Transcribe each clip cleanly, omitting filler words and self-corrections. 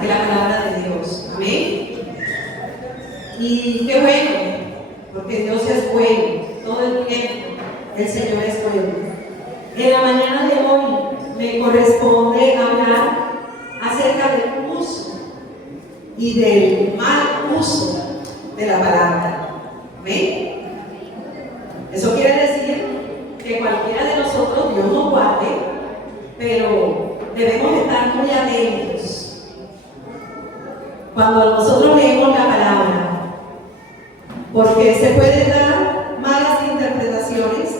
de la palabra de Dios. Amén. Y qué bueno, porque Dios es bueno todo el tiempo. El Señor es bueno. En la mañana de hoy me corresponde hablar acerca del uso y del mal uso de la palabra. ¿Amén? Eso quiere decir que cualquiera de nosotros, Dios nos guarde, pero debemos estar muy atentos cuando nosotros leemos la palabra, porque se pueden dar malas interpretaciones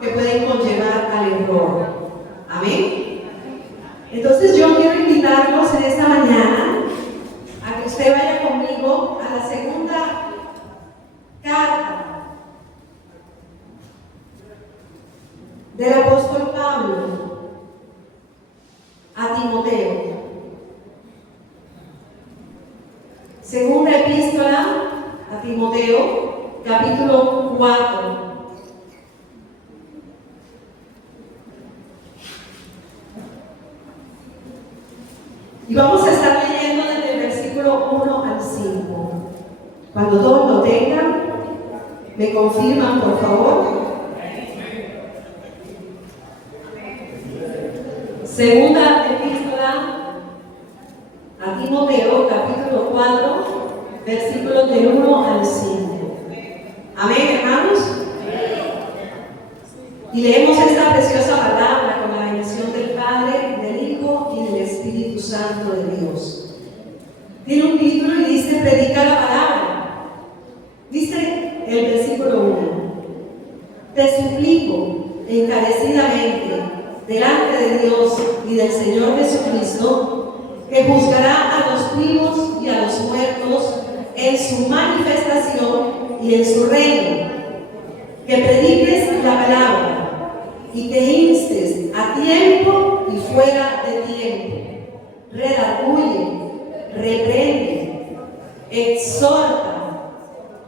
que pueden conllevar al error. Amén. Entonces yo quiero invitarlos en esta mañana a que usted vaya conmigo a la segunda carta del apóstol Pablo a Timoteo. Segunda epístola a Timoteo, capítulo 4. Y vamos a estar leyendo desde el versículo 1 al 5. Cuando todos lo tengan, me confirman, por favor. Segunda epístola a Timoteo, capítulo 4, versículos del 1 al 5. Amén, hermanos. Y leemos esta preciosa palabra con la bendición del Padre, del Hijo y del Espíritu Santo de Dios. Tiene un título y dice: predica la palabra. Dice el versículo 1: te suplico encarecidamente delante de Dios y del Señor Jesucristo, que juzgará a los vivos y a los muertos en su manifestación y en su reino, que prediques la palabra y que instes a tiempo y fuera de tiempo, redarguye, reprende, exhorta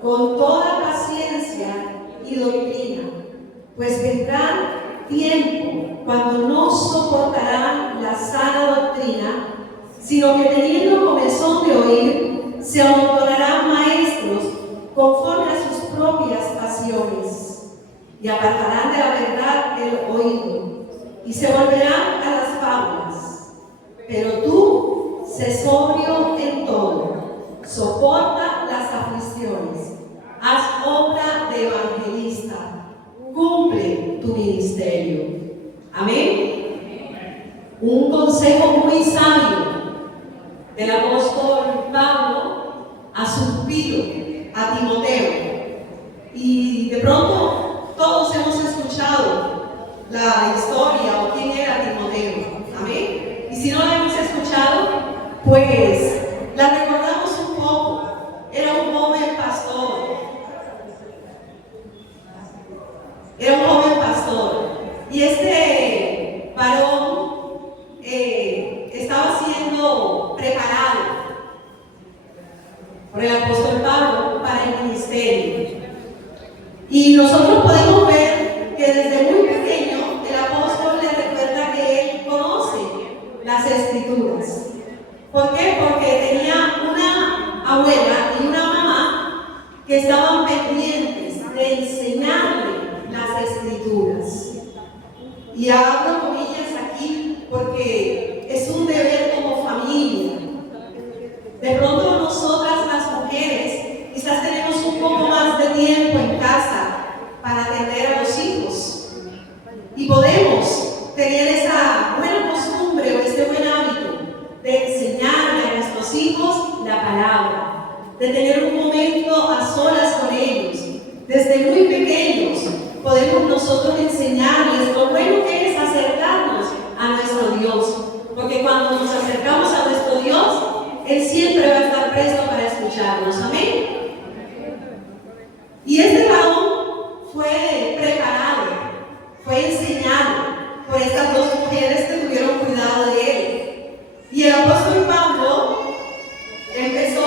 con toda paciencia y doctrina, pues vendrá tiempo cuando no soportarán la sana doctrina, sino que teniendo comezón de oír, se amontonarán maestros conforme a sus propias pasiones, y apartarán de la verdad el oído, y se volverán a las fábulas. Pero tú, sé sobrio en todo, soporta las aflicciones, haz obra de evangelista, cumple tu ministerio. Amén. Un consejo muy sabio del apóstol Pablo a su hijo, a Timoteo. Y de pronto todos hemos escuchado la historia o quién era Timoteo. Amén. Y si no la hemos escuchado, pues la recordamos un poco. Era un joven pastor. Era un joven pastor. Y este varón estaba siendo preparado por el apóstol Pablo para el ministerio. Y nosotros podemos ver que desde muy pequeño el apóstol le recuerda que él conoce las escrituras. ¿Por qué? Porque tenía una abuela y una mamá que estaban pendientes de enseñarle las escrituras. Y abro comillas aquí porque es un deber como familia. De pronto nosotras las mujeres quizás tenemos un poco más de tiempo en casa para atender a los hijos y podemos tener esa buena costumbre o este buen hábito de enseñarle a nuestros hijos la palabra, de tener un momento a solas con ellos. Desde muy pequeños podemos nosotros enseñarles lo bueno que es acercarnos a nuestro Dios, porque cuando nos acercamos a nuestro Dios, Él siempre va a estar presto para escucharnos. Amén. Y este varón fue preparado, fue enseñado por estas dos mujeres que tuvieron cuidado de él. Y el apóstol Pablo empezó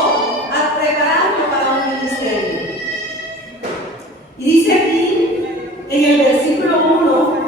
a prepararlo para un ministerio. Y dice aquí en el versículo 1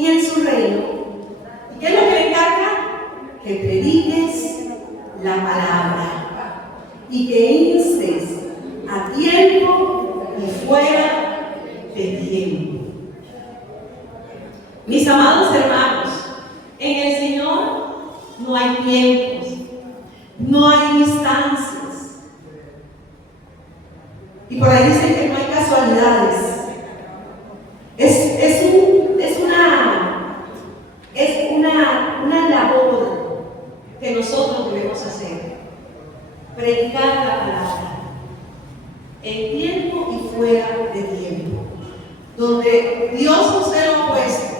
y en su reino. ¿Y qué es lo que le encarga? Que prediques la palabra y que instes a tiempo y fuera de tiempo. Mis amados hermanos, en el Señor no hay tiempos, no hay distancias. Y por ahí dicen que no hay casualidades. Es una labor que nosotros debemos hacer. Predicar la palabra en tiempo y fuera de tiempo. Donde Dios usted lo ha puesto.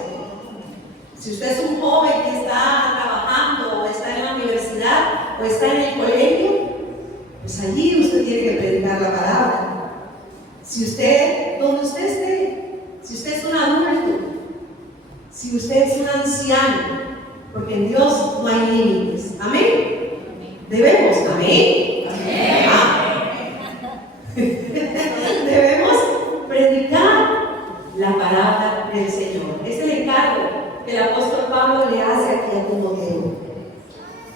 Si usted es un joven que está trabajando o está en la universidad o está en el colegio, pues allí usted tiene que predicar la palabra. Si usted, donde usted esté, si usted es un adulto, si usted es un anciano, porque en Dios no hay límites. Amén. Debemos, amén. Debemos predicar la palabra del Señor. Es el encargo que el apóstol Pablo le hace aquí a Timoteo.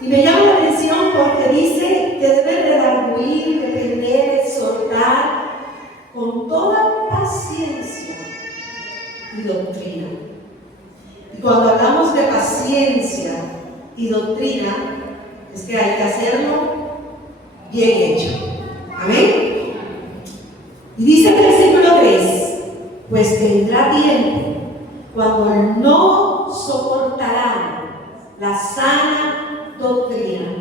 Y me llama la atención porque dice que debe redarguir, reprender, exhortar con toda paciencia y doctrina. Y cuando hablamos de paciencia y doctrina, es que hay que hacerlo bien hecho. Amén. Y dice en el versículo 3, pues vendrá tiempo cuando no soportarán la sana doctrina,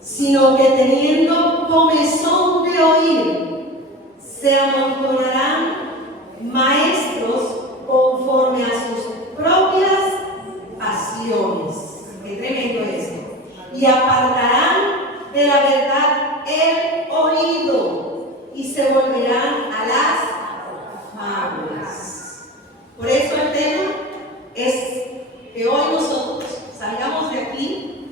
sino que teniendo comezón de oír, se amontonarán maestros conforme a sus propias pasiones. Qué tremendo es esto. Y apartarán de la verdad el oído y se volverán a las fábulas. Por eso el tema es que hoy nosotros salgamos de aquí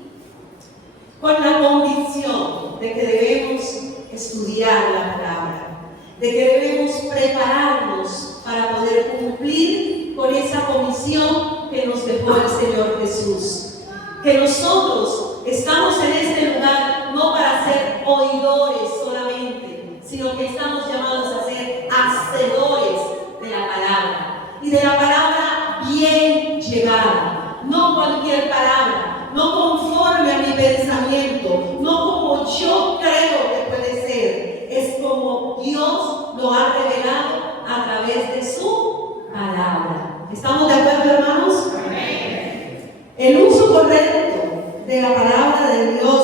con la convicción de que debemos estudiar la palabra, de que debemos prepararnos para poder cumplir con esa comisión que nos dejó el Señor Jesús. Que nosotros estamos en este lugar no para ser oidores solamente, sino que estamos llamados a ser hacedores de la palabra, y de la palabra bien llevada, no cualquier palabra, no conforme a mi pensamiento, no como yo creo que puede ser, es como Dios lo ha revelado a través de su palabra. ¿Estamos de acuerdo, hermanos? Amén. El uso correcto de la palabra de Dios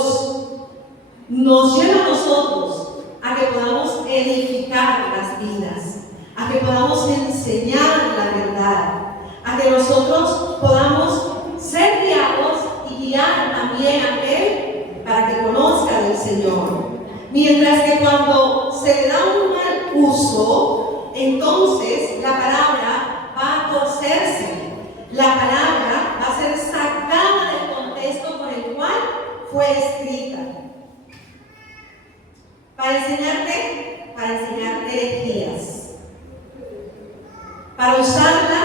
nos lleva a nosotros a que podamos edificar las vidas, a que podamos enseñar la verdad, a que nosotros podamos ser guiados y guiar también a aquel para que conozca del Señor. Mientras que cuando se le da un mal uso, entonces la palabra va a torcerse, la palabra va a ser sacada del contexto por el cual fue escrita. Para enseñarte herejías, para usarla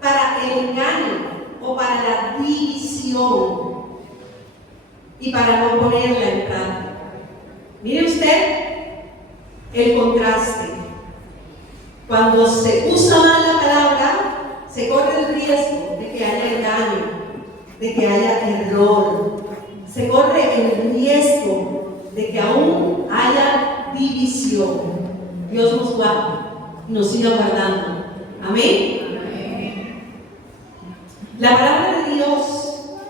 para el engaño o para la división y para no ponerla en práctica. Mire usted el contraste. Cuando se usa mal la palabra, se corre el riesgo de que haya engaño, de que haya error, se corre el riesgo de que aún haya división. Dios nos guarde y nos siga guardando. Amén. La palabra de Dios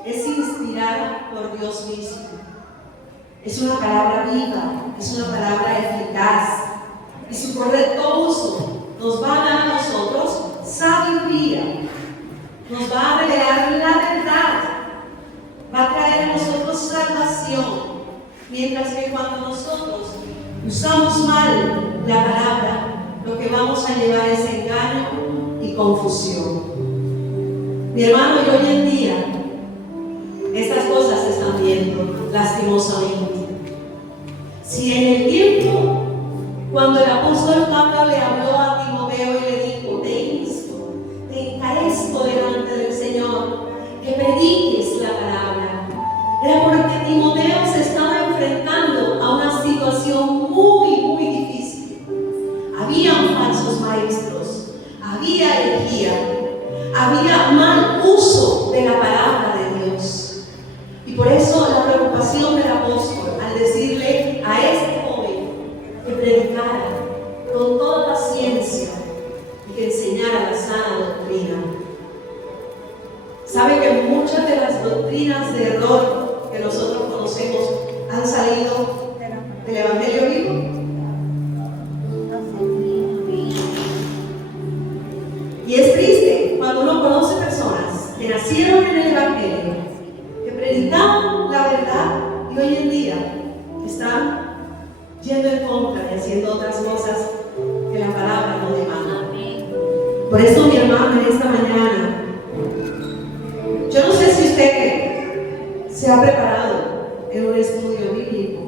es inspirada por Dios mismo. Es una palabra viva, es una palabra eficaz. Y su correcto uso nos va a dar a nosotros sabiduría, nos va a revelar la verdad, va a traer a nosotros salvación. Mientras que cuando nosotros usamos mal la palabra, lo que vamos a llevar es engaño y confusión. Mi hermano, y hoy en día estas cosas se están viendo lastimosamente. Si en el tiempo cuando el apóstol Pablo le habló a Timoteo y le dijo: te insto, te encarezco delante del maestros, había herejía, había mal uso de la palabra de Dios. Y por eso la preocupación del apóstol al decirle a este joven que predicara con toda paciencia y que enseñara la sana doctrina. ¿Sabe que muchas de las doctrinas de error que nosotros conocemos han salido del Evangelio vivo? Y es triste cuando uno conoce personas que nacieron en el Evangelio, que predicaban la verdad y hoy en día están yendo en contra y haciendo otras cosas que la palabra no demanda. Por eso, mi hermana, en esta mañana, yo no sé si usted se ha preparado en un estudio bíblico,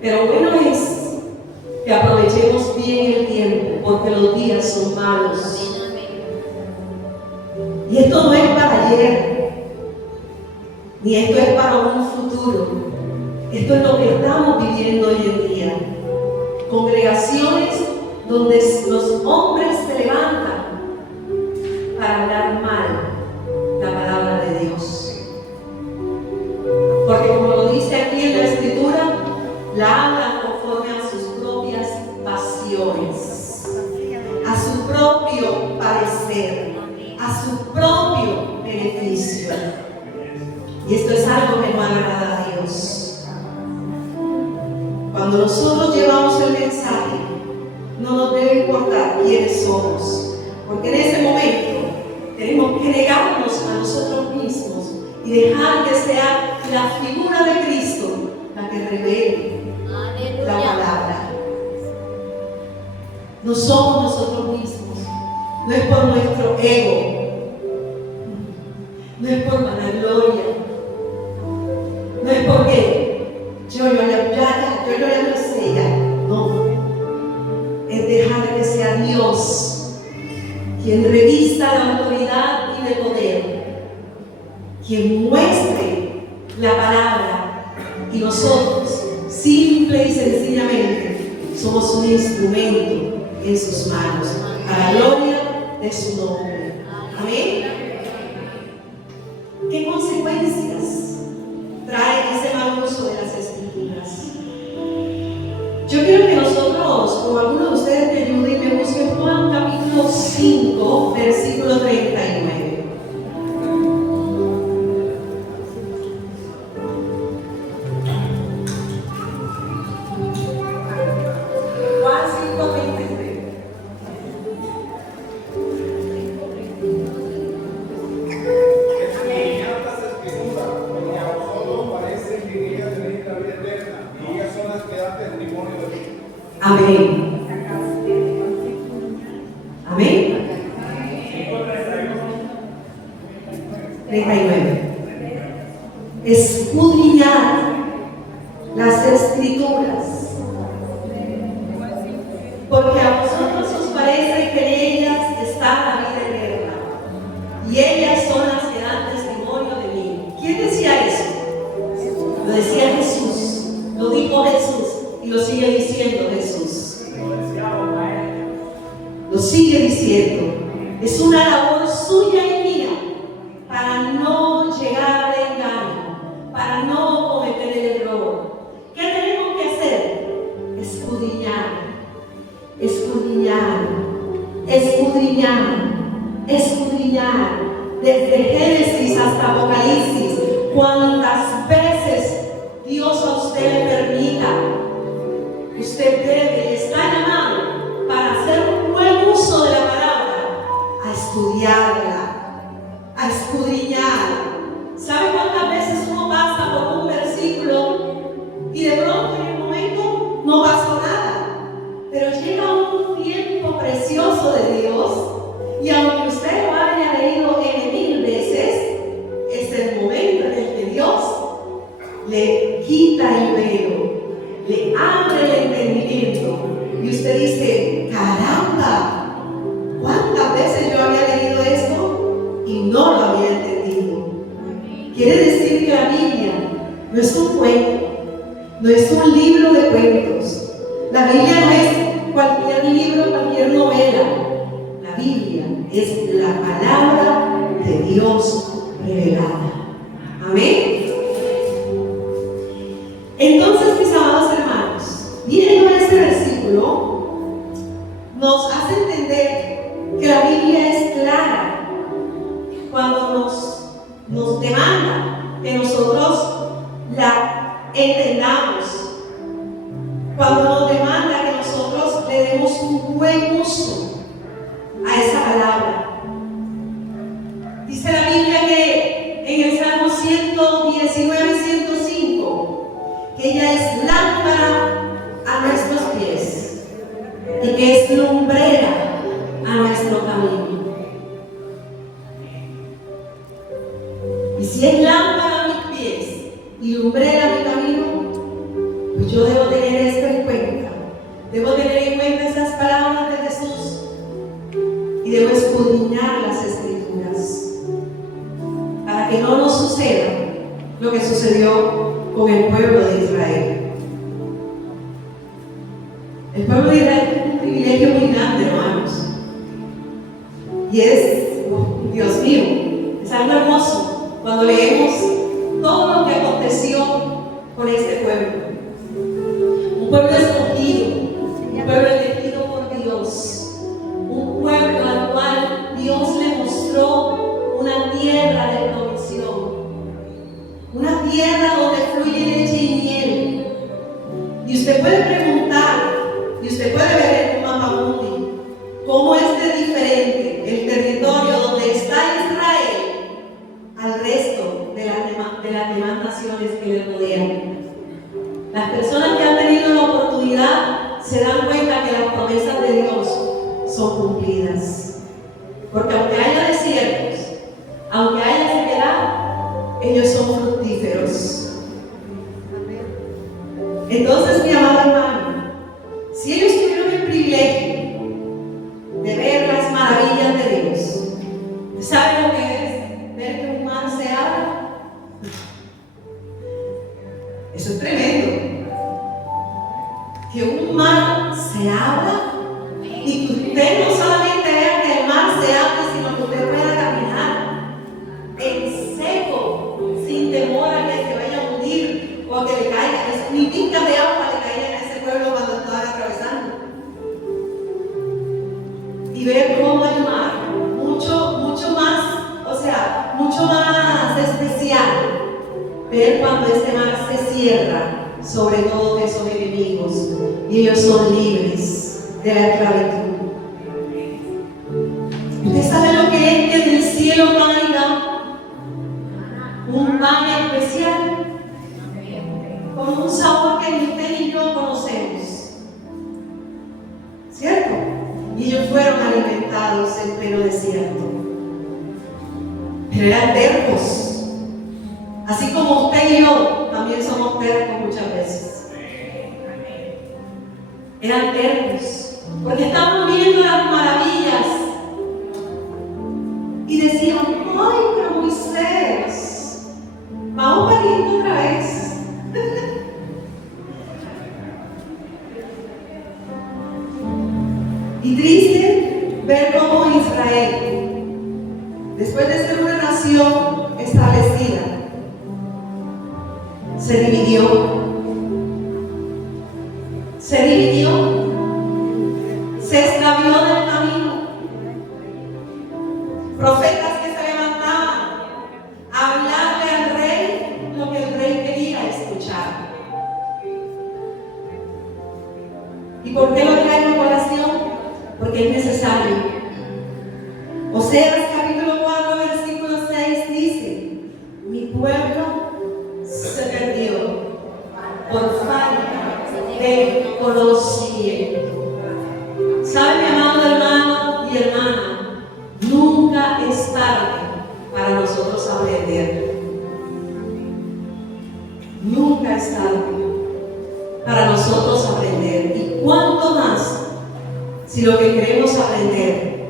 pero bueno es que aprovechemos bien el tiempo, porque los días son malos. Y esto no es para ayer, ni esto es para un futuro. Esto es lo que estamos viviendo hoy en día. Congregaciones donde los hombres se levantan para hablar mal la palabra de Dios. Porque como lo dice aquí en la Escritura, la hablan conforme a sus propias pasiones, a su propio parecer, a su propio beneficio. Y esto es algo que no agrada a Dios. Cuando nosotros llevamos el mensaje, no nos debe importar quiénes somos, porque en ese momento tenemos que negarnos a nosotros mismos y dejar que sea la figura de Cristo la que revele la palabra. No somos nosotros mismos, no es por nuestro ego, no es por vanagloria, no es porque yo ya lo sé ya, no, es dejar que sea Dios quien revista la autoridad y el poder, quien muestre la palabra, y nosotros simple y sencillamente somos un instrumento en sus manos para la gloria de su nombre. Amén. ¿Qué consecuencias trae ese mal uso de las Escrituras? Yo quiero que nosotros, o alguno de ustedes me ayude y me busque Juan capítulo 5, versículo 39. Amén. Amén. 39. Escudriñar las Escrituras, porque a vosotros os parece que en ellas está la vida eterna, y ellas son las que dan testimonio de mí. ¿Quién decía eso? Lo decía Jesús, lo dijo Jesús y lo sigue diciendo Jesús. Lo sigue diciendo. Es una labor suya y mía para no llegar al engaño, para no cometer el error. ¿Qué tenemos que hacer? Escudriñar, escudriñar, escudriñar, escudriñar. Desde Génesis hasta Apocalipsis, cuantas veces Dios a usted le permita, usted debe estar llamado para hacer un buen uso de la palabra, a estudiarla, a escudriñar. ¿Sabe cuántas veces uno pasa por un versículo y de pronto en el momento no pasó nada? Pero llega un tiempo precioso de Dios, y aunque usted lo haya leído mil veces, es el momento en el que Dios le quita el velo, le abre el entendimiento, y usted dice: caramba, ¿cuántas veces yo había leído esto y no lo había entendido? Quiere decir que la Biblia no es un cuento, no es un libro de cuentos. La Biblia no es cualquier libro, cualquier novela. La Biblia es la palabra de Dios revelada. Amén. Entonces, mis amados hermanos, viendo este versículo, nos hace entender que la Biblia es clara cuando nos demanda que nosotros la entendamos, cuando nos demanda que nosotros le demos un buen uso a esa palabra. Dice la Biblia que en el Salmo 119 y 105 que ella es lámpara a nuestros pies y que es lumbrera a nuestro camino. Y si es lámpara a mis pies y lumbrera a mi camino, pues yo debo tener esto en cuenta. Debo tener en cuenta esas palabras de Jesús y debo escudriñar las Escrituras para que no nos suceda lo que sucedió con el pueblo de Israel. El pueblo de Israel tiene un privilegio muy grande, hermanos, y es, Dios mío, es algo hermoso cuando leemos todo lo que aconteció con este pueblo. Un pueblo escogido, un pueblo elegido por Dios, un pueblo al cual Dios le mostró una tierra de provisión, una tierra donde fluye leche y miel. Y usted puede preguntar, y usted puede ver en un mapa mundi cómo es de diferente el territorio donde está Israel al resto de las demás naciones que le rodean. Las personas que han tenido la oportunidad se dan cuenta que las promesas de Dios son cumplidas. Porque aunque haya desiertos, aunque haya sequedad, ellos son fructíferos. Entonces, mi amado hermano, si ellos tuvieron el privilegio de ver las maravillas de Dios, ¿saben lo que es ver que un mar se abra? Eso es tremendo. Que un mar se abra y que usted no solamente vea que el mar se abre, sino que usted pueda caminar en seco, sin temor a que se vaya a hundir o a que le caiga. Ni pintas de agua le caían a ese pueblo cuando estaban atravesando. Y ver cómo el mar, mucho más especial, ver cuando este mar se cierra sobre todos esos enemigos y ellos son libres de la esclavitud. ¿Usted sabe lo que es que del cielo caiga un pan especial con un sabor que ni usted ni yo conocemos? ¿Cierto? Y ellos fueron alimentados en pleno desierto. Pero eran tercos. Así como usted y yo también somos tercos muchas veces. Eran tercos. Porque estaban viendo las maravillas. Y decían, ay, pero Moisés, vamos para aquí otra vez. Y triste ver cómo Israel, después de ser una nación establecida, se dividió, se extravió del camino. Profetas que se levantaban a hablarle al rey lo que el rey quería escuchar. ¿Y por qué lo traigo en colación? Porque es necesario. Oseas capítulo 4 versículo 6 dice: mi pueblo se perdió por falta de conocimiento. ¿Sabe, mi amado hermano y hermana? Nunca es tarde para nosotros aprender. Nunca es tarde para nosotros aprender. Y cuánto más si lo que queremos aprender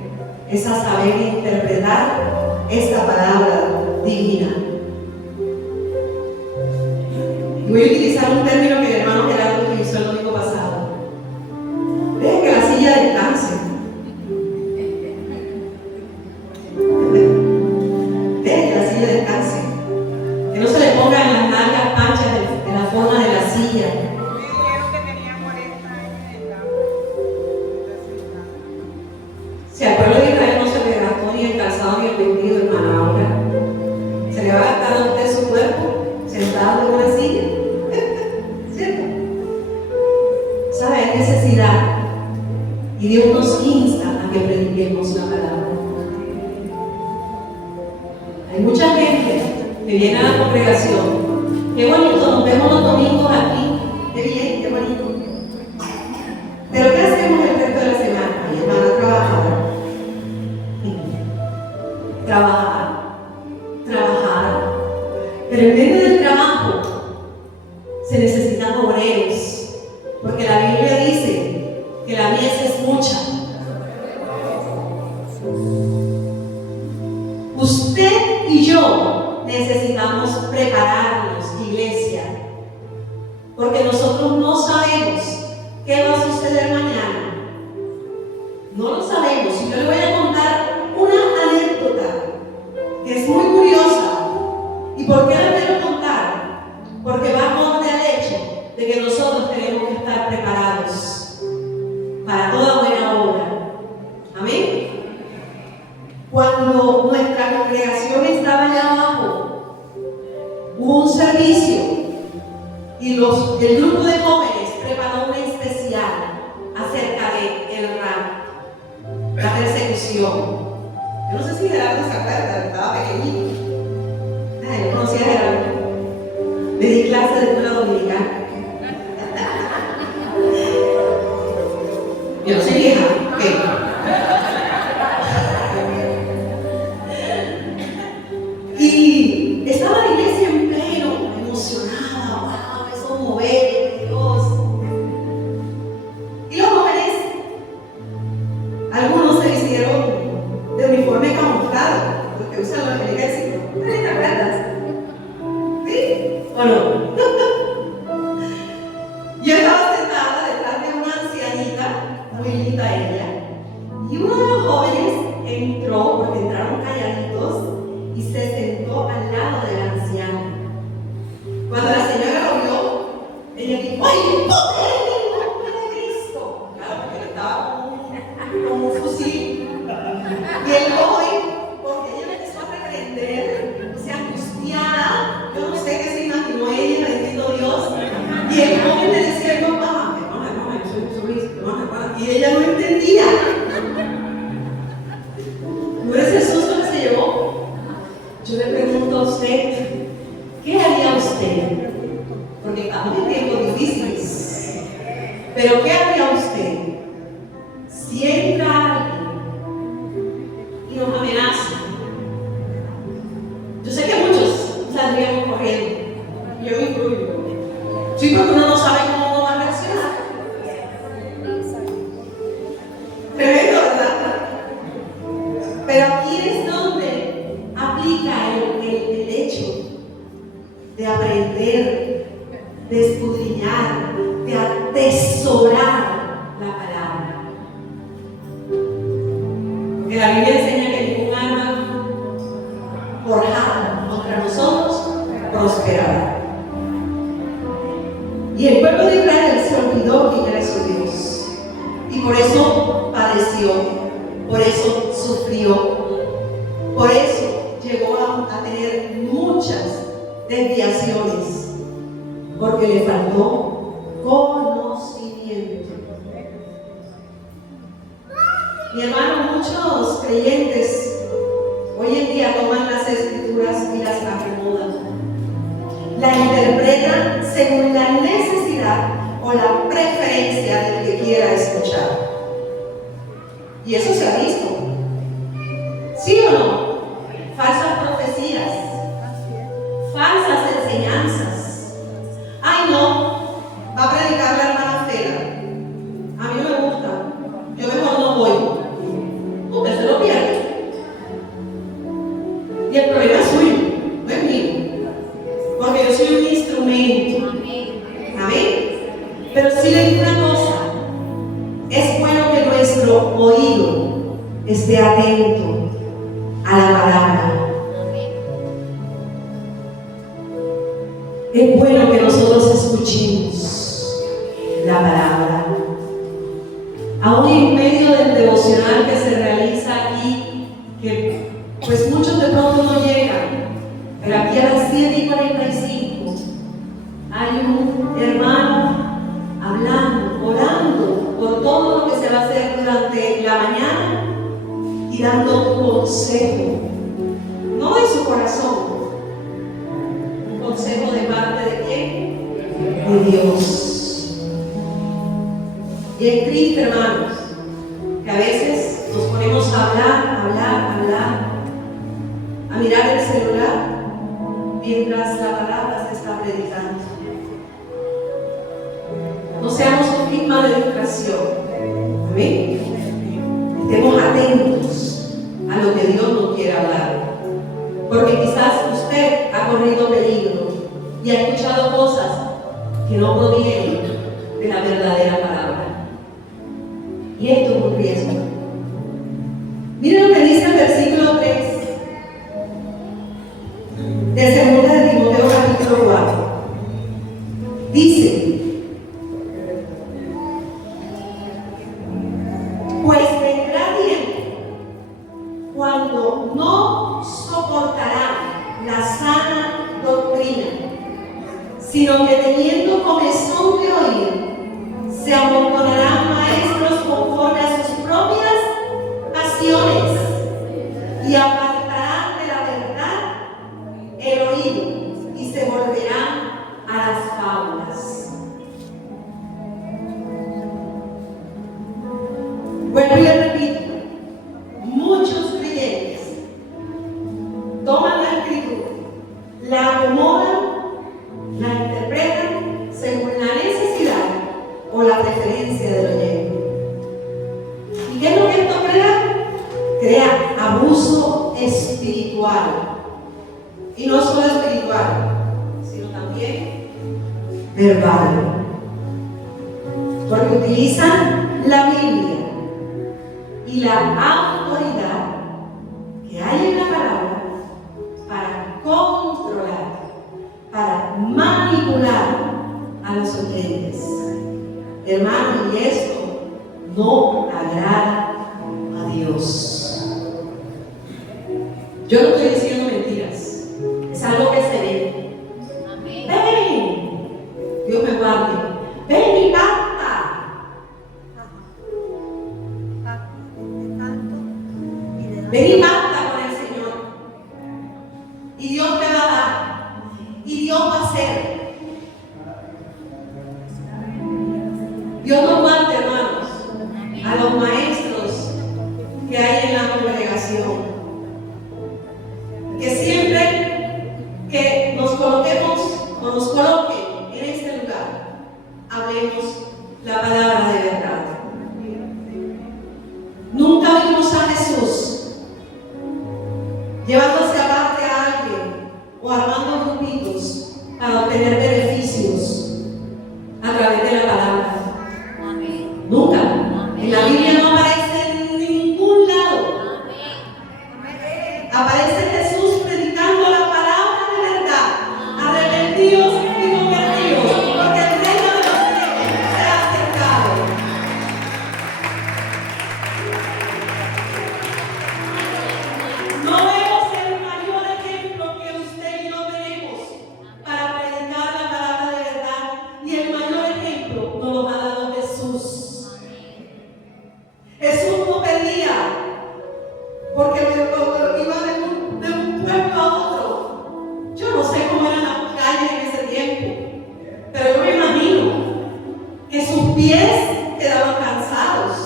es a saber interpretar esta palabra divina. Y voy a utilizar un término que el hermano Gerardo utilizó el domingo pasado. Vean que Y Dios nos insta a que prediquemos la palabra. Hay mucha gente que viene a la congregación. Qué bonito, nos vemos los domingos aquí. Qué bien, qué bonito. Pero ¿qué hacemos el resto de la semana? Mi hermana, trabajar. Trabajar. Pero en medio del trabajo se necesitan obreros, porque la Biblia dice que la mies es mucha. Usted y yo necesitamos prepararnos, iglesia, porque nosotros no sabemos qué va a suceder mañana. No lo sabemos. Y yo le voy a contar una anécdota que es muy curiosa. ¿Y por qué la quiero contar? Porque va acorde al hecho de que nosotros tenemos que estar preparados para toda buena obra. Amén. Cuando nuestra congregación estaba allá abajo, hubo un servicio y el grupo de jóvenes preparó una especial acerca de el rapto, la persecución. Yo no sé si Gerardo se acuerda, estaba pequeñito. Yo conocí a Gerardo. Le di clase de escuela dominicana. Yo no soy vieja, ¿qué? Y estaba la iglesia en pleno, emocionada, wow, esos moveres de Dios. Y los jóvenes, algunos se vistieron de uniforme camuflado, los que usan los ejércitos. ¿Te acuerdas? ¿Sí o no? Yo estaba sentada detrás de una ancianita, muy linda ella, y uno de los jóvenes entró, porque entraron calladitos, y se sentó al lado de la anciana. Cuando la señora lo vio, ella dijo: ¡ay, poder en el nombre de Cristo! Claro, porque él estaba con un fusil. Y el joven, porque ella le empezó a reprender, se angustiada, yo no sé qué se imaginó ella, bendito Dios. Y el joven le decía: hermana, yo soy hermana, y ella no entendía. ¿No es el susto que se llevó? Yo le pregunto a usted, ¿qué haría usted? Porque estamos en tiempos difíciles. Pero ¿qué haría usted si entra alguien y nos amenaza? Yo sé que muchos saldríamos corriendo. Yo me incluyo. Sí, porque uno no sabe cómo uno va a reaccionar. Tremendo, ¿verdad? Pero aquí es donde aplica el hecho de aprender, de escudriñar, de atesorar la palabra. Porque la Biblia enseña que ningún arma forjada contra nosotros prosperará. Y el pueblo de Israel se olvidó quién era su Dios. Y por eso padeció, por eso sufrió, por eso llegó a tener muchas desviaciones, porque le faltó conocimiento. Mi hermano, muchos creyentes hoy en día toman las escrituras y las acomodan. La interpretan según la necesidad o la preferencia del que quiera escuchar. Y eso se ha visto. ¿Sí o no? Falsas profecías, falsas enseñanzas. Ay, no, va a predicar la hermana Fela. A mí no me gusta. Yo mejor no voy. Usted se lo pierde. Y el problema es suyo, no es mío. Porque yo soy un instrumento. Amén. Pero sí le digo una cosa: es bueno que nuestro oído esté atento a la palabra. Es bueno que nosotros escuchemos la palabra. Aún en medio del devocional que se realiza aquí, que pues muchos de pronto no llegan, pero aquí a las 7:45 hay un hermano hablando, orando por todo lo que se va a hacer ser durante la mañana y dando un consejo, no de su corazón, un consejo de parte de quién, de Dios. Y es triste, hermanos, que a veces nos ponemos a hablar, a mirar el celular mientras la palabra se está predicando. No seamos víctimas de distracción. Amén. Estemos atentos a lo que Dios nos quiere hablar. Porque quizás usted ha corrido peligro y ha escuchado cosas que no provienen de la verdadera palabra. Y esto es un riesgo. Miren lo que dice el versículo 3 de 2 de Timoteo capítulo 4. Dice: pues vendrá tiempo cuando no soportarán la sana doctrina, sino que teniendo comezón de oír, se amontonarán maestros conforme a sus propias pasiones y apartarán de la verdad el oído y se volverán a las fábulas. Vuelvo y le repito, muchos creyentes toman la escritura, la acomodan, la interpretan según la necesidad o la preferencia del oyente. ¿Y qué es lo que esto crea? Crea abuso espiritual. Y no solo espiritual, sino también verbal. Porque utilizan la Biblia y la autoridad que hay en la palabra para controlar, para manipular a los oyentes. Hermano, y esto no agrada a Dios. Yo no estoy diciendo mentiras, es algo que se ve. Amén. Ven, Dios me guarde. Ven y pacta. Ven y pacta con el Señor. Y Dios te va a dar. Y Dios va a hacer. Dios nos guarde, hermanos, a los maestros que hay en la congregación. Que siempre que nos coloquemos o nos coloquen en este lugar, hablemos la palabra de verdad. Nunca vimos a Jesús llevándose aparte a alguien o armando grupitos para obtener beneficios a través de la palabra. Amén. Nunca. Amén. En la Biblia no aparece en ningún lado. Amén. Aparece Jesús predicando la palabra de verdad, arrepentidos y convertidos, porque el reino de los cielos se ha acercado. No vemos el mayor ejemplo que usted y yo tenemos para predicar la palabra de verdad, y el mayor ejemplo nos lo ha dado Jesús. Jesús no pedía porque iba de un pueblo a otro. Yo no sé cómo eran las calles en ese tiempo, pero yo me imagino que sus pies quedaban cansados,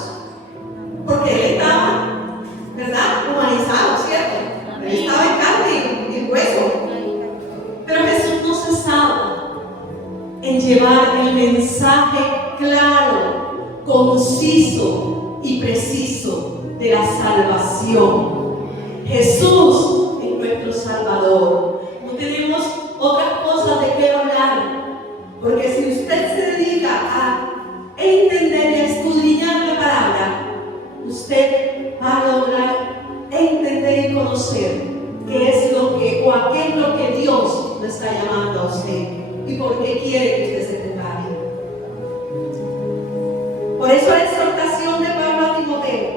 porque él estaba, ¿verdad?, humanizado, ¿cierto? Él estaba en carne y en hueso. Pero Jesús no cesaba en llevar el mensaje claro, conciso y preciso de la salvación. Jesús es nuestro Salvador. No tenemos otras cosas de qué hablar, porque si usted se dedica a entender y a escudriñar la palabra, usted va a lograr entender y conocer qué es lo que o a qué es lo que Dios le está llamando a usted y por qué quiere que usted se prepare. Por eso la exhortación de Pablo a Timoteo,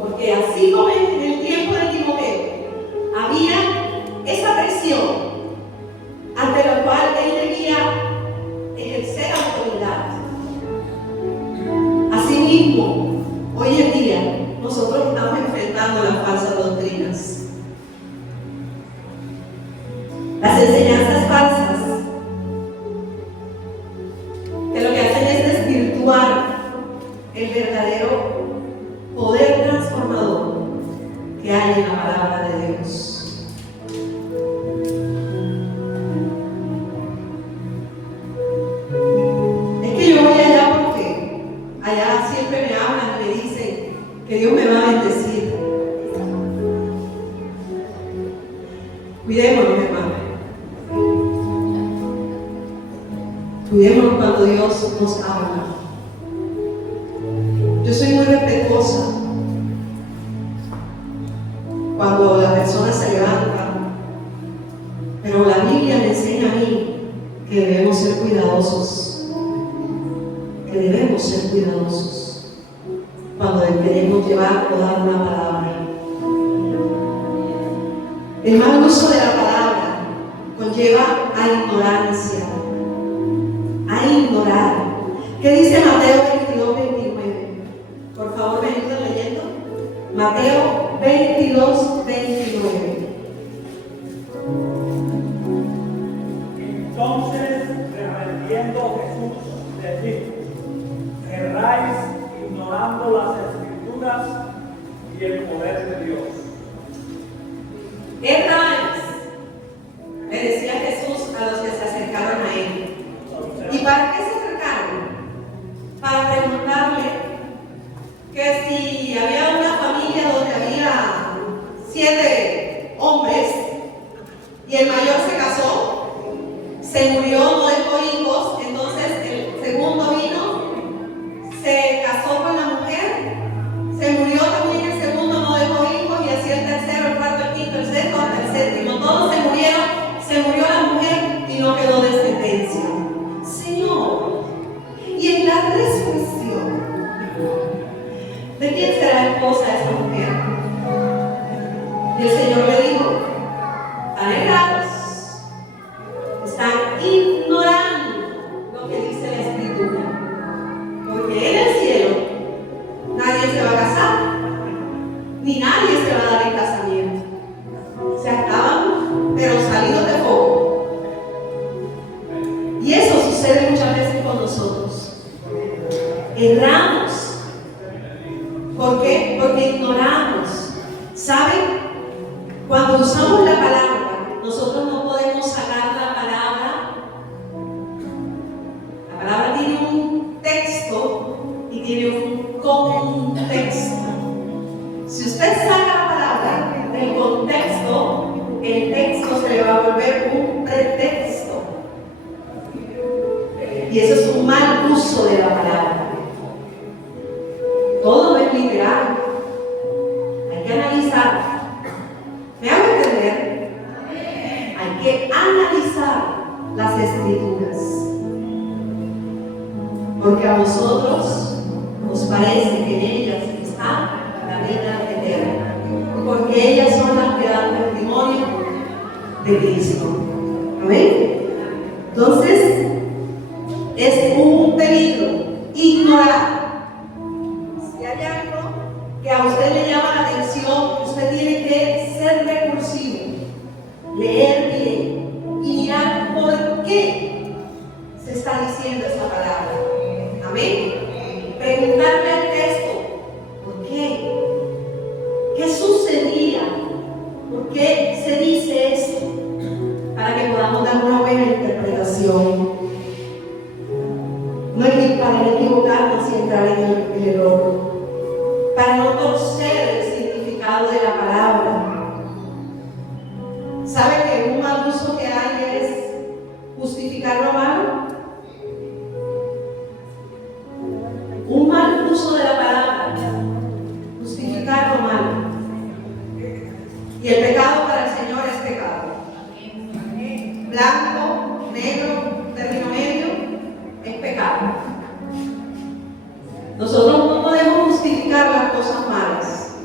porque así como en el tiempo de Timoteo había esa presión ante la cual él debía ejercer autoridad, asimismo el verdadero poder transformador que hay en la palabra de Dios. Es que yo voy allá porque allá siempre me hablan y me dicen que Dios me va a bendecir. Cuidémonos, hermano. Cuidémonos cuando Dios nos habla. Yo soy muy respetuosa cuando la persona se levanta, pero la Biblia me enseña a mí que debemos ser cuidadosos, cuando queremos llevar o dar una palabra. El mal uso de la palabra conlleva a ignorancia, a ignorar. ¿Qué dice Mateo 22:29? Por favor, me ayudan leyendo. Mateo 22:29. Entonces, reprendiendo Jesús, les dijo: erráis ignorando las Escrituras y el poder de Dios. Erráis, le decía Jesús a los que se acercaron a él. ¿Y para qué se acercaron? Para preguntarle que si había una familia donde había 7 hombres y el mayor se casó, se murió, no dejó hijos, entonces el segundo vino, se casó con la mujer, se murió también el segundo, no dejó hijos, y así el tercero, el cuarto, el quinto, el sexto, hasta el séptimo, todos se murieron, se murió la mujer y no quedó descendencia. Señor, y en la resurrección, ¿de quién será esposa esa mujer? Y el Señor le dijo: están errados, están ignorando lo que dice la Escritura, porque en el cielo nadie se va a casar, ni nadie se va a dar en casamiento. Se acaban, pero salidos de fuego. Y eso sucede muchas veces con nosotros. Erramos. ¿Por qué? Porque ignoramos. ¿Saben? Cuando usamos la palabra, nosotros no podemos sacar la palabra. La palabra tiene un texto y tiene un contexto. Si usted saca la palabra del contexto, el texto se le va a volver un pretexto. Y eso es un mal uso de la palabra. Todo no es literal. Hay que analizar. ¿Me hago entender? Hay que analizar las Escrituras. Porque a nosotros nos parece que en ellas está la vida eterna. Porque ellas son las que dan testimonio de Cristo. ¿Amén? Entonces, es un peligro ignorar. Si hay algo que a usted le llama la atención, usted tiene que ser recursivo, leer bien y mirar por qué se está diciendo esa palabra. Amén. Preguntarle al texto: ¿por qué? ¿Qué sucedía? ¿Por qué se dice esto? Para que podamos dar una buena interpretación. No es para no equivocarnos y entrar en el error, para no torcer el significado de la palabra. ¿Sabe que un mal uso que hay es justificar lo malo? Un mal uso de la palabra, justificar lo malo. Y el pecado para el Señor es pecado. Blanco, negro, término medio, es pecado. Nosotros no podemos justificar las cosas malas.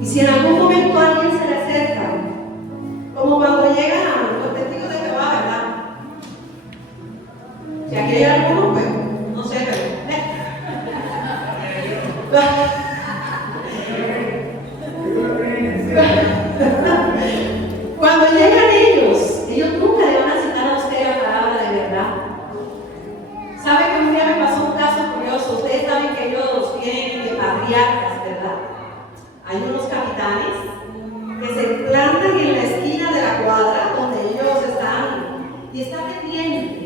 Y si en algún momento alguien se le acerca, como cuando llegan los testigos de Jehová, ¿verdad? Si aquí hay algunos, pues, no sé, pero cuando llegan ellos nunca le van a citar a usted la palabra de verdad. ¿Sabe que un día me pasó un caso curioso? Usted está patriarcas, ¿verdad? Hay unos capitanes que se plantan en la esquina de la cuadra donde ellos están y están pendientes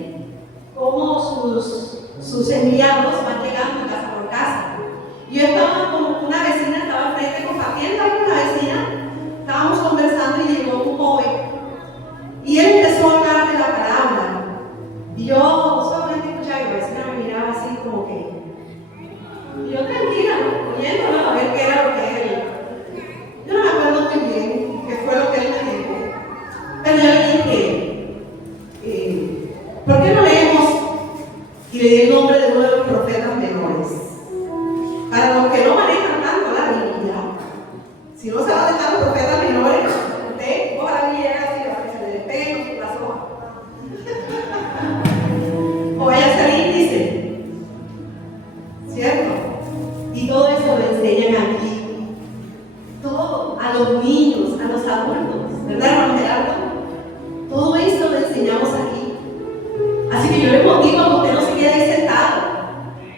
cómo sus enviados van llegando casa por casa. Yo estaba con una vecina, estaba al frente compartiendo con una vecina, estábamos conversando y llegó un joven y él empezó a hablar de la palabra y yo solamente escuchaba y la vecina me miraba así como que, y yo tranquila, ¿no? Oyéndolo a ver qué era lo que él, yo no me acuerdo muy bien qué fue lo que él me dijo, pero yo le dije, ¿por qué no leemos? Y le di el nombre de uno de los profetas menores. Para los que no manejan tanto la Biblia, si no se va a dejar los profetas menores, usted coja la Biblia así, para que se le despeguen las hojas. O vaya a ser índice, ¿cierto? Y todo eso lo enseñan aquí. Todo, a los niños, a los adultos, ¿verdad, hermano Gerardo? Todo eso lo enseñamos aquí. Así que yo le motivo a que usted no se quede ahí sentado.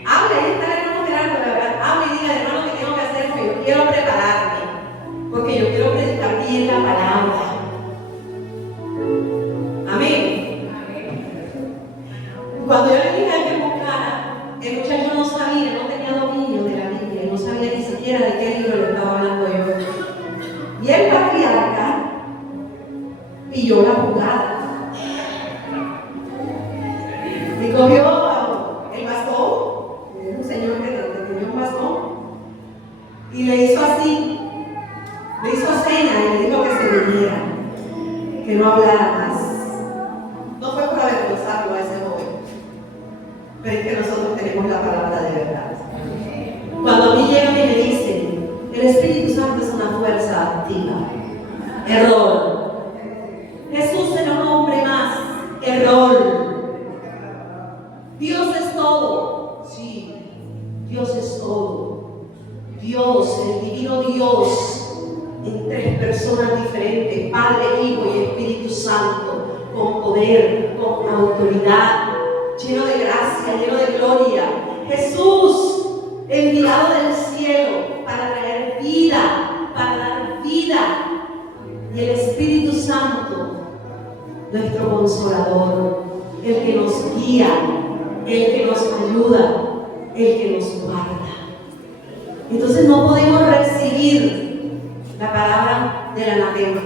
Hable, hermano Gerardo, ¿verdad? Hable y diga, hermano, ¿qué tengo que hacer? Porque yo quiero prepararme. Porque yo quiero predicar bien la palabra. Amén. Cuando yo le dije a él que buscara, el muchacho no sabía, no tenía dominio de la Biblia, no sabía ni siquiera de qué libro le estaba hablando yo. Y el patriarca pilló la jugada. Y cogió el bastón, un señor que tenía un bastón, y le hizo así, le hizo señas y le dijo que se viniera, que no hablara más. No fue para avergonzarlo a ese joven, pero es que nosotros tenemos la palabra de verdad. Cuando a mí llegan y me dicen, el Espíritu Santo es una fuerza activa, error. Jesús era un hombre más, error. Dios es todo, sí, Dios es todo. Dios, el divino Dios, en tres personas diferentes, Padre, Hijo y Espíritu Santo, con poder, con autoridad, lleno de gracia, lleno de gloria. Jesús, enviado del cielo para traer vida, para dar vida. Y el Espíritu Santo, nuestro consolador, el que nos guía, el que nos ayuda, el que nos guarda. Entonces no podemos recibir la palabra del anatema,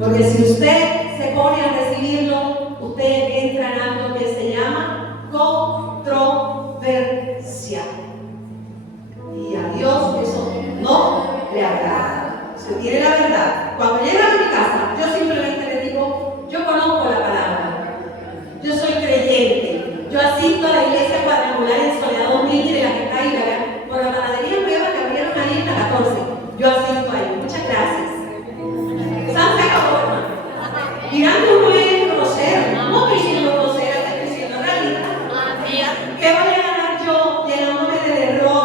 porque si usted se pone a recibirlo, usted entra en algo que se llama controversia, y a Dios eso no le agrada. Usted tiene la verdad. Cuando llega a mi casa, yo simplemente le digo, yo conozco la palabra, yo soy creyente, yo asisto a la iglesia cuadrangular en Soledad 2000 de la que está ahí, ¿verdad? Por la panadería nueva que abrieron ahí en la 14. Yo asisto ahí. Muchas gracias. San se acabó, hermano. Mirando uno es grosero. No estoy diciendo grosero, estoy diciendo realidad. ¿Qué voy a ganar yo llenándome del error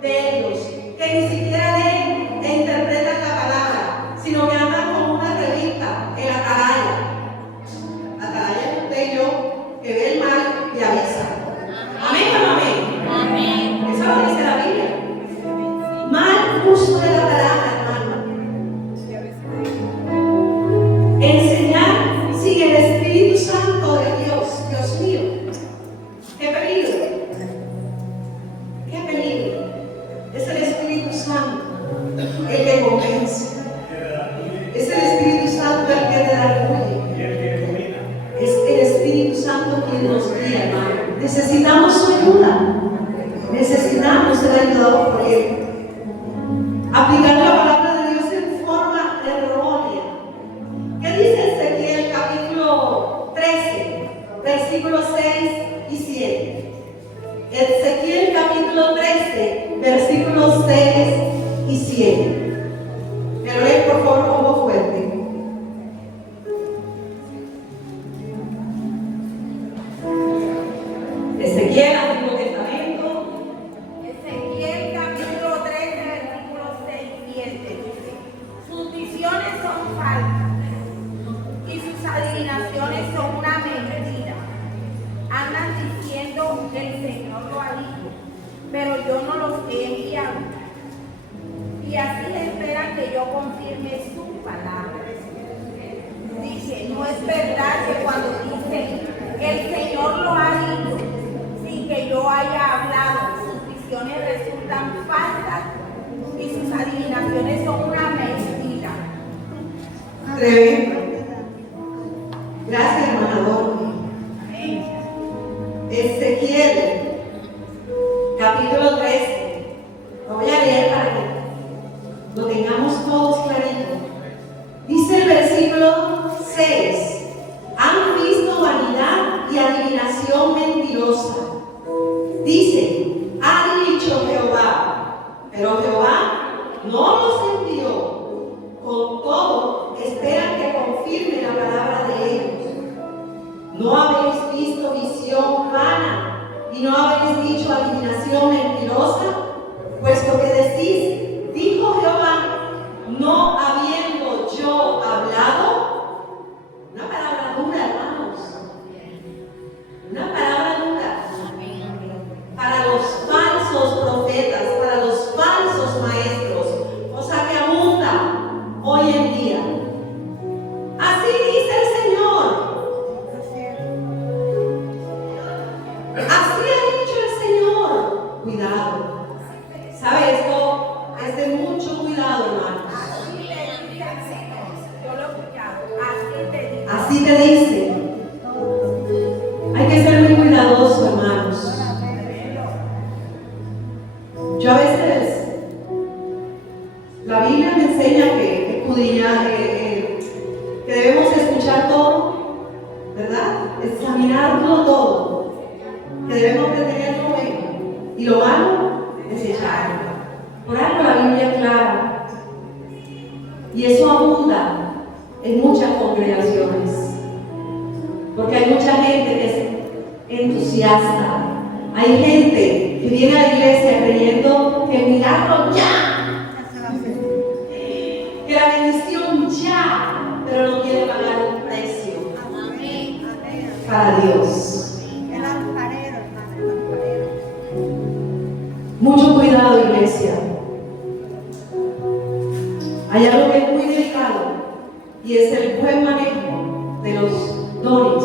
de ellos? Que ni siquiera leen e interpretan la palabra, sino que andan con una revista, el atalaya. Atalaya es usted y yo, que ve el mal y avisa. Amén o no amén. Amén. Eso lo dice la Biblia. Mal uso de la palabra, hermano. Enseñar sin el Espíritu Santo de Dios, Dios mío. Qué peligro. Qué peligro. Es el Espíritu Santo el que convence. Es el Espíritu Santo el que redarguye. Es el Espíritu Santo quien nos guía, hermano. Necesitamos su ayuda. Necesitamos ser ayudados por Él. Aplicar la palabra de Dios en forma errónea. ¿Qué dice Ezequiel capítulo 13, versículos 6 y 7? Ezequiel capítulo 13, versículos 6 y 7. Me lo leen por favor con voz fuerte. Ezequiel, Antiguo Testamento. Ezequiel capítulo 13, versículos 6 y 7. Sus visiones son falsas y sus adivinaciones son una mentira. Andan diciendo el Señor lo ha dicho, pero yo no lo y así esperan que yo confirme su palabra. Dice, no es verdad que cuando dicen el Señor lo ha dicho, sin que yo haya hablado, sus visiones resultan falsas y sus adivinaciones son una mentira. Tremendo. Gracias, hermana Dorothy. Ezequiel, capítulo 13. Lo voy a leer para que lo tengamos todos clarito. Dice el versículo 6. Han visto vanidad y adivinación mentirosa. Dice, ha dicho Jehová, pero Jehová no los envió. Con todo, esperan que confirme la palabra de ellos. ¿No habéis visto visión vana y no habéis dicho adivinación mentirosa? Puesto que decís, dijo Jehová, no habiendo yo hablado. Una palabra dura, hermanos. Una palabra dura. Para los falsos profetas, para los falsos maestros, cosa que abunda hoy en día. Así dice el Señor. Así ha dicho el Señor. Cuidado. ¿Sabe esto? Es de mucho cuidado, hermanos. Así te dice el Señor. Yo lo he escuchado. Así te dice. Hay que ser muy cuidadoso, hermanos. Yo a veces, la Biblia me enseña que escudriñar, que debemos escuchar todo, ¿verdad? Examinarlo todo, que debemos de tener lo bueno y lo malo, desecharlo. Por algo la Biblia es clara, y eso abunda en muchas congregaciones, porque hay mucha gente que es entusiasta. Hay gente que viene a la iglesia creyendo que el milagro ya, que la bendición ya, pero no quiere pagar un precio para Dios. Mucho cuidado, iglesia. Hay algo que es muy delicado y es el buen manejo de los dones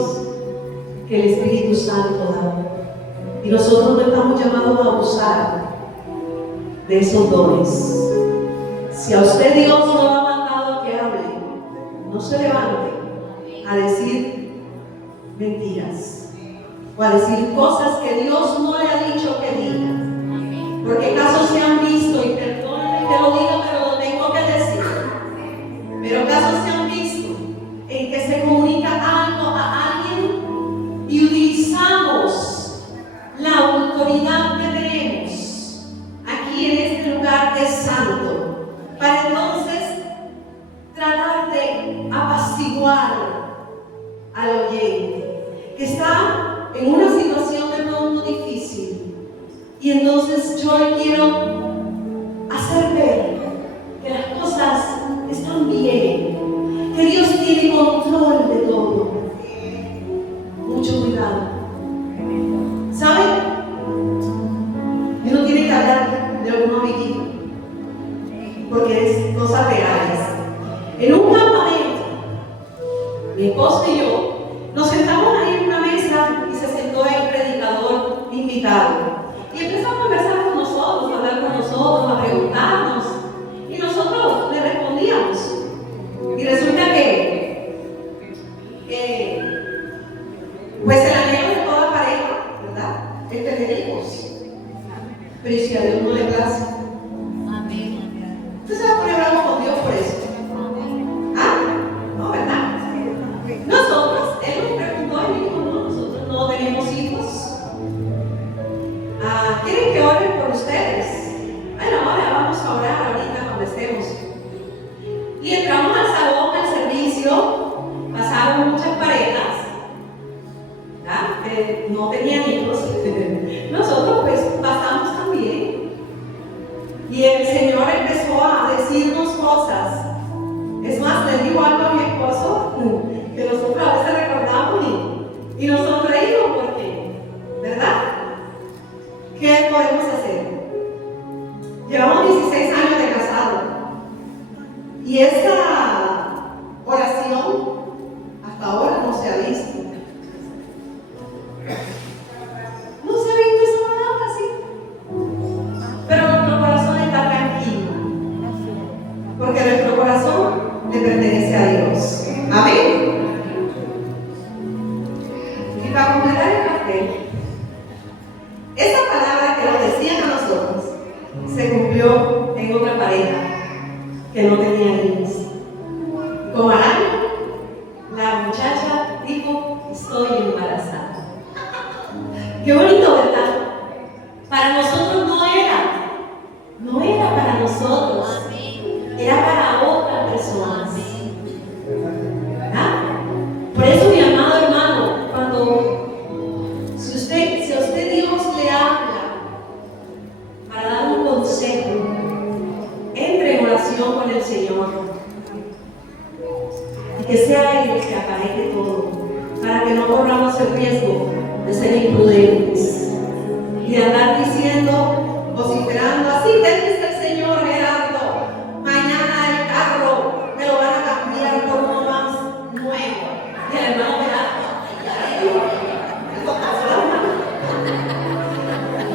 que el Espíritu Santo da. Y nosotros no estamos llamados a abusar de esos dones. Si a usted Dios no lo ha mandado a que hable, no se levante a decir mentiras o a decir cosas que Dios no le ha dicho que diga. Porque casos se han visto, y perdónenme que lo diga, pero lo tengo que decir. Pero casos se han visto en que se comunica algo a alguien y utilizamos la autoridad que tenemos aquí en este lugar que es santo, para entonces tratar de apaciguar al oyente que está en una situación de pronto difícil, y entonces yo le quiero hacer ver que las cosas están bien, que Dios tiene control de todo. Mucho cuidado. ¿Saben? Uno tiene que hablar de algún amiguito, porque es cosas reales. En un campamento, mi esposo y yo nos sentamos ahí en una mesa y se sentó el predicador invitado. Y empezó a conversar con nosotros, a hablar con nosotros, a preguntarnos. Y nosotros le respondíamos. Y resulta que, pues el anhelo de toda pareja, ¿verdad?, es tener hijos. Pero ¿y si a Dios no le place? ¿Usted se va a poner bravo con Dios por eso? ¿Ah? No, ¿verdad? Nosotros, él nos preguntó y dijo, no, nosotros no tenemos hijos. ¿Quieren que ore por ustedes? Bueno, ahora vamos a orar ahorita cuando estemos. Y entramos al salón del servicio, pasaron muchas parejas, ¿verdad?, que no tenían hijos. Nosotros pues pasamos también. Y el Señor empezó a decirnos cosas. Es más, le digo algo a mi esposo que nosotros a veces recordamos y nos sonreímos porque, ¿verdad? ¿Qué podemos hacer? Llevamos 16 años de casados. tengo otra pareja que no tenía hijos. Como al año, la muchacha dijo, estoy embarazada. Qué bonito, ¿verdad? Para nosotros no era para nosotros, era para otras personas. ¿Verdad? Por eso, mi amado hermano, si a usted Dios le habla para dar un consejo, entre en oración con el Señor y que sea Él el que apareje todo, para que no corramos el riesgo de ser imprudentes y de andar diciendo, vociferando, así te dice el Señor, Gerardo, mañana el carro me lo van a cambiar por uno más nuevo. Y el hermano Gerardo,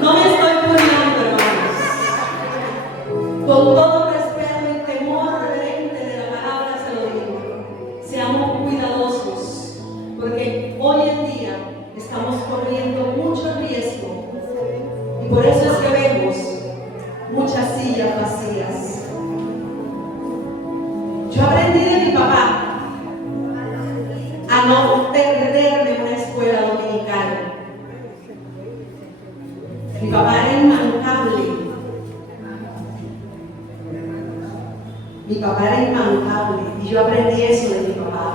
no me estoy burlando, hermanos. Con todo respeto y temor reverente de la palabra se lo digo. Seamos cuidadosos, porque hoy en día estamos corriendo mucho riesgo. Y por eso es que vemos muchas sillas vacías. Yo aprendí de mi papá a no perderme en una escuela dominical. Mi papá era inmancable. Mi papá era inmancable y yo aprendí eso de mi papá.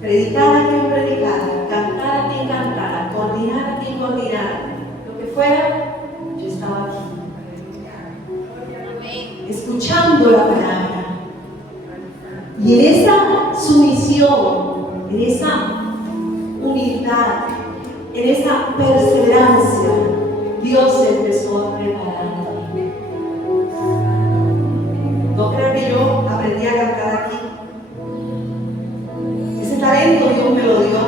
Predicar a quien predicara, cantar a quien cantara, coordinar a quien coordinara, lo que fuera, yo estaba aquí. Escuchando la palabra. Y en esa sumisión, en esa humildad, en esa perseverancia, Dios empezó a preparar. No crean que yo aprendí a cantar aquí. Ese talento Dios me lo dio,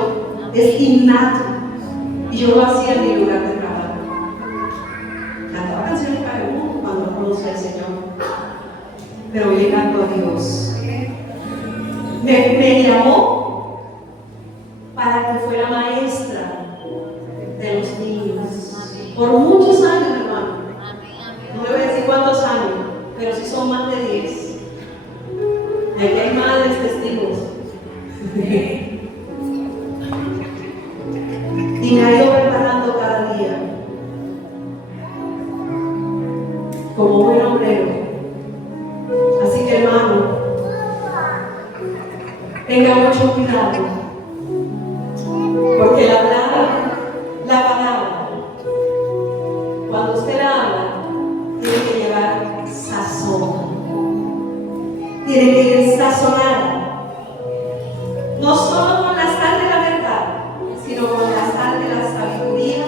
es innato. Y yo lo hacía en mi lugar de trabajo. Cantaba canciones para el mundo cuando no conocía al Señor. Pero hoy le canto a Dios. Me llamó para que fuera maestra de los niños. Por muchos años, hermano. No le voy a decir cuántos años, pero sí son más de 10. Y aquí hay madres testigos. Y me ha ido preparando cada día como buen obrero. Así que, hermano, tenga mucho cuidado, porque la palabra, cuando usted la habla, tiene que llevar sazón, tiene que ir sazonada, no solo con la sal de la verdad, sino con la sal de la sabiduría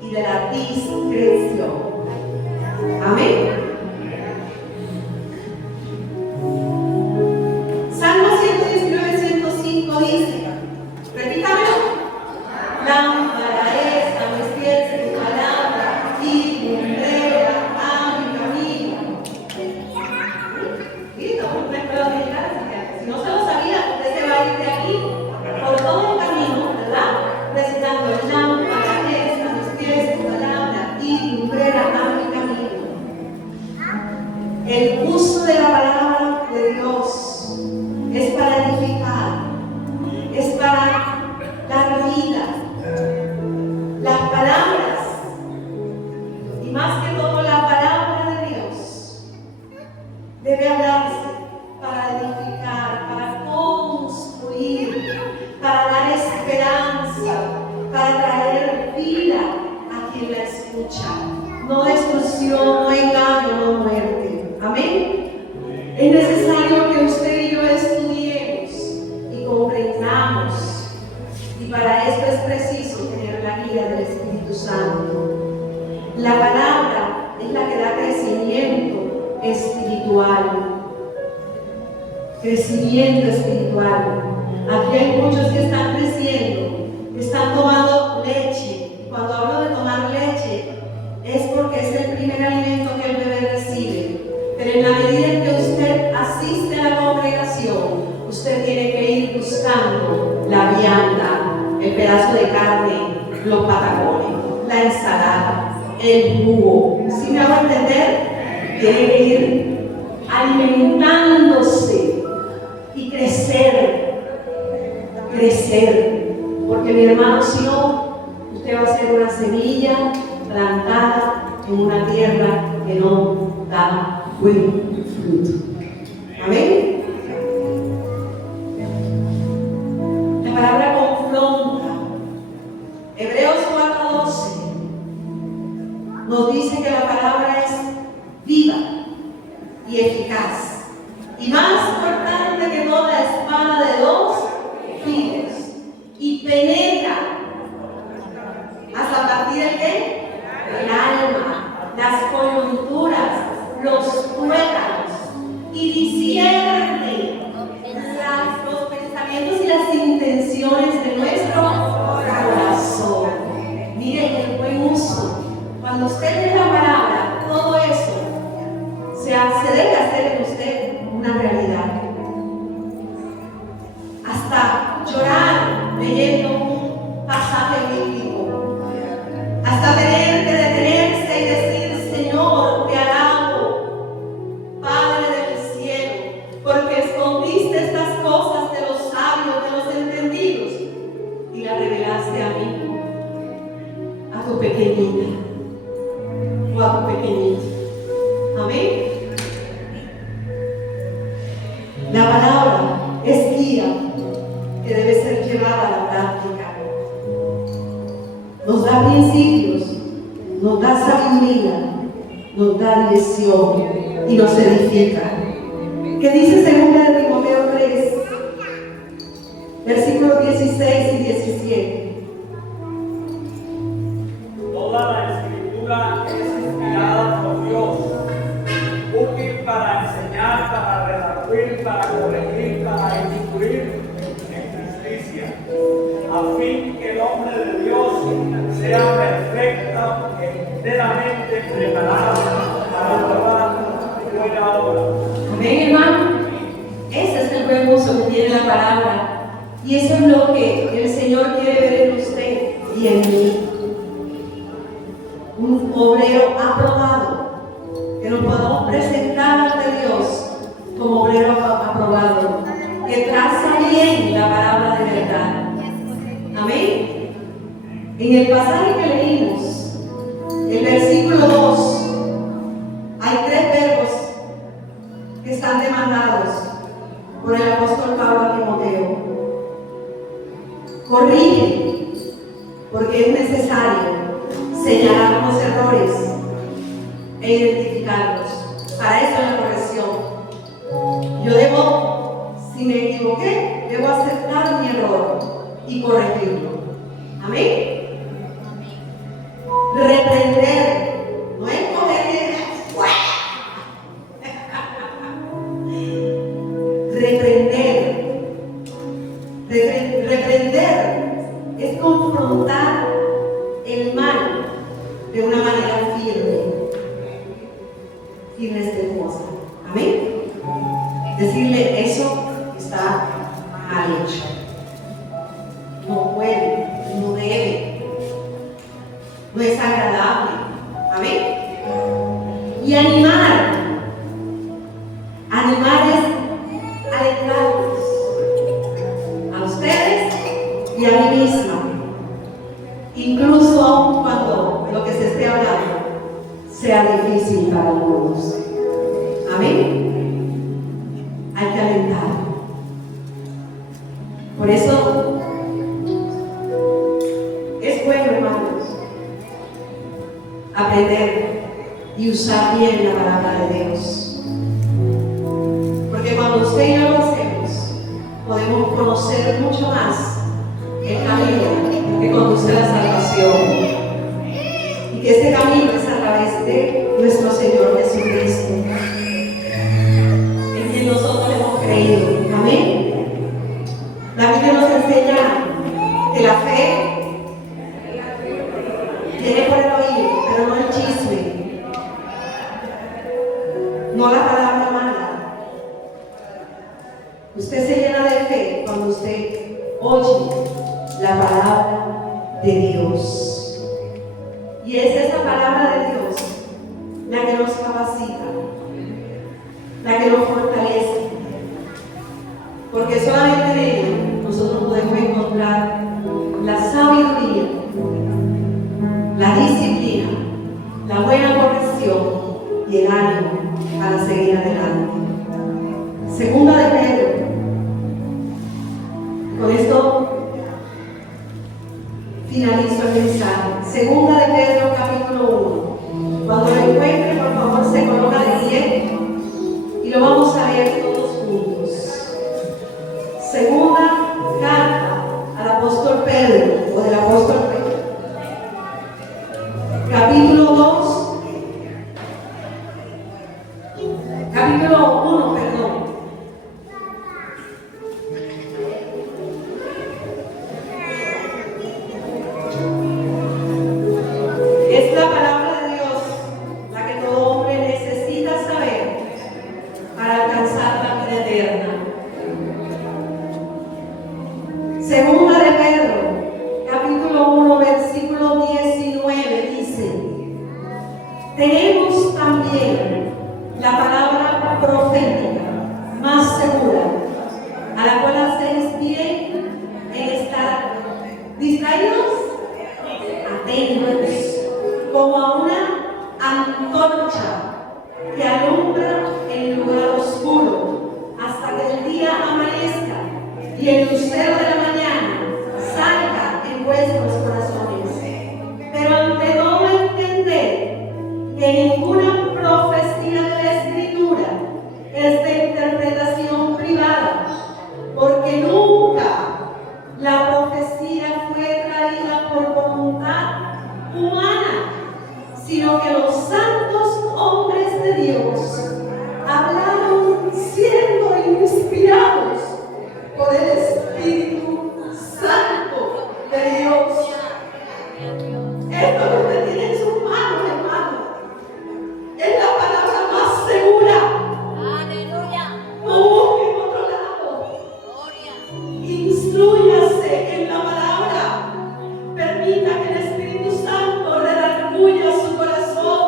y de la discreción. Amén. Salmo 119, 105 dice, repítamelo: lámpara es a mis pies tu palabra y lumbrera a mi camino. Sí, no me puedo olvidar, si no se lo sabía, usted se va a ir de aquí por todo el camino, ¿verdad? Recitando: lámpara es a mis pies tu palabra y lumbrera a mi camino. El uso de la palabra de Dios es para edificar, es para dar vida. Las palabras, y más que todo la palabra de Dios, debe hablarse para edificar, para construir, para dar esperanza, para traer vida a quien la escucha. No destrucción, no engaño, no muerte. Amén. Es necesario que usted y yo estudiemos y comprendamos, y para esto es preciso tener la guía del Espíritu Santo. La palabra es la que da crecimiento espiritual. Crecimiento espiritual. Aquí hay muchos que están creciendo, están tomando leche. Y cuando hablo de tomar leche, es porque es el primer alimento que el bebé recibe. Pero en la medida en que usted asiste a la congregación, usted tiene que ir buscando la vianda, el pedazo de carne, los patacones, la ensalada, el jugo. ¿Sí me hago entender? Tiene que ir alimentándose y crecer. Porque mi hermano, si no, usted va a ser una semilla plantada en una tierra que no da buen fruto. Amén. La palabra confronta. Hebreos 4:12 nos dice que la palabra es viva y eficaz y más cortante que toda espada de dos filos y penetra hasta partir el ¿qué? El alma, las coyunturas, los tuétanos y discierne los pensamientos y las intenciones de nuestro corazón. Miren el buen uso. Cuando usted lee la palabra, todo eso se debe hacer en usted una realidad. Hasta llorar leyendo un pasaje bíblico, hasta tener que detenerse y decir: Señor, te alabo, Padre del cielo, porque escondiste estas cosas de los sabios, de los entendidos, y las revelaste a mí, a tu pequeñita o a tu pequeñito. Amén. La palabra es guía que debe ser llevada a la práctica. Nos da principios, nos da sabiduría, nos da dirección y nos edifica. ¿Qué dice 2 Timoteo 3, versículos 16 y 17? Toda la escritura es inspirada por Dios, útil para enseñar, para redarguir, para corregir, para instruir en justicia, a fin que el hombre de Dios sea perfecto, enteramente preparado para toda buena obra. Amén, hermano. Ese es el buen uso que tiene la palabra. Y eso es lo que el Señor quiere ver en usted y en mí. Un obrero aprobado, que nos podamos presentar ante Dios como obrero aprobado, que traza bien la palabra de verdad. Amén. En el pasaje que leímos, el versículo 2, hay 3 verbos que están demandados por el apóstol Pablo a Timoteo. Corrige, porque es necesario señalar los errores e identificarlos. Para eso es la corrección. Yo debo, si me equivoqué, debo aceptar mi error y corregirlo. Amén. Reprender, no es coger y decir ¡fuera! Reprender es confrontar el mal de una manera firme y respetuosa. Amén. Decirle: eso está mal hecho, no puede, no debe, no es agradable. Amén. Y animar es alentarlos a ustedes y a mí misma, incluso aun cuando lo que se esté hablando sea difícil para algunos. Amén. Hay que alentar. Por eso es bueno, hermanos, aprender y usar bien la palabra de Dios. Porque cuando usted y yo lo hacemos, podemos conocer mucho más el camino que conduce a la salvación. Y que este camino es a través de nuestro Señor Jesucristo, en quien nosotros hemos creído. Amén. La Biblia nos enseña que la fe viene por el oído, pero no el chisme, no la palabra mala. Usted se llena de fe cuando usted oye la palabra de Dios. Y es esa palabra palabra de Dios la que nos capacita, la que nos fortalece, porque solamente en ella nosotros podemos encontrar la sabiduría, la disciplina, la buena corrección y el ánimo para seguir adelante. Segunda de Pedro. Con esto finalizo el mensaje. Segunda de Pedro, capítulo 1. Cuando lo encuentre, por favor, se coloca de pie y lo vamos a leer todos juntos. Segunda carta al apóstol Pedro, o del apóstol Pedro. Capítulo 2. Capítulo 1, perdón. Es la palabra de Dios la que todo hombre necesita saber para alcanzar la vida eterna. Segunda de Pedro, capítulo 1, versículo 19 dice: tenemos también la palabra profética más segura, a la cual hacéis bien en estar distraídos, atentos, como a una antorcha que alumbra en lugar oscuro hasta que el día amanezca y el lucero de la mañana salga en vuestros corazones. Pero ante todo entender que ninguna profecía de la Escritura es de interpretación privada, porque nunca la profecía fue traída por voluntad humana, sino que los santos hombres de Dios hablaron siendo inspirados por el Espíritu Santo de Dios. Esto que usted tiene en sus manos, hermano, es la palabra más segura. Aleluya. No busque en otro lado. Gloria. Instrúyase en la palabra. Permita que el Espíritu Santo redarguya su corazón.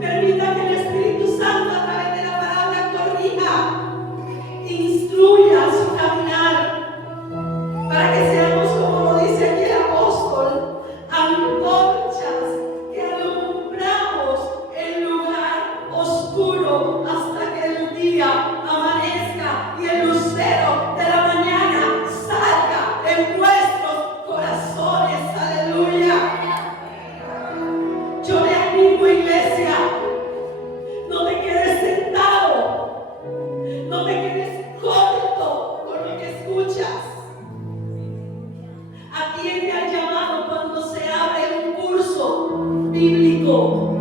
Permita que el Espíritu Santo a través de la palabra corrija, instruya su caminar, para que seamos, como lo dice aquí el apóstol, antorchas que alumbramos el lugar oscuro hasta que el día amanezca y el lucero de la mañana salga en vuestros corazones. Aleluya. Yo le animo, iglesia, no te quedes sentado, no te quedes corto con lo que escuchas. Atiende al llamado cuando se abre un curso bíblico.